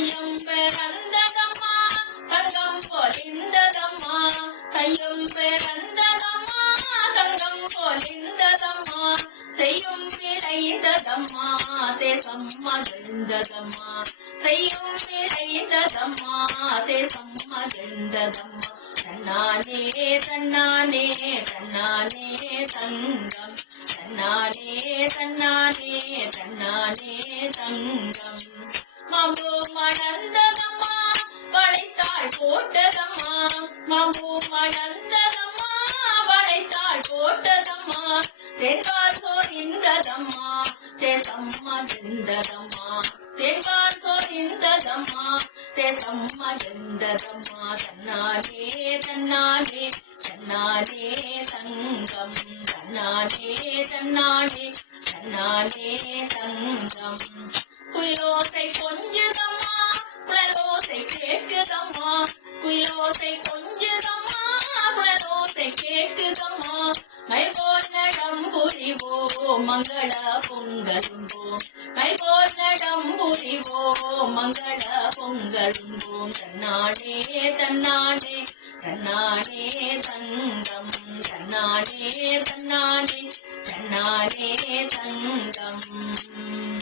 கையும் பிறந்ததம்மா தங்கம் பொலிந்ததம்மா கையும் பிறந்ததம்மா தங்கம் பொலிந்ததம்மா செய்யும் விளைந்ததம்மா தேசம் மகிழ்ந்ததம்மா செய்யும் விளைந்ததம்மா தேசம் மகிழ்ந்ததம்மா தன்னானே தன்னானே தன்னானே தங்கம் தன்னானே தன்னானே தன்னானே தங்கம் மாம்பூ மணந்ததம்மா வளைத்தாள் போட்டதம்மா மாம்பூ மணந்ததம்மா வளைத்தாள் போட்டதம்மா தென்பால் சோரிந்ததம்மா தேசம் மகிழ்ந்ததம்மா தென்பால் சோரிந்ததம்மா தேசம் மகிழ்ந்ததம்மா தன்னானே தன்னானே தன்னானே தங்கம் தன்னானே தன்னானே தன்னானே தங்கம் குயிலோசை கொஞ்சதம்மா குழலோசை கேட்குதம்மா குயிலோசை கொஞ்சதம்மா குழலோசை கேட்குதம்மா மைபோல் நடம்புரிவோ மங்கள பொங்கலும்போ மைபோல் நடம்புரிவோ மங்கள பொங்கலும்போம் தன்னானே தன்னானே தன்னானே தங்கம் தன்னானே தன்னானே தன்னானே தங்கம்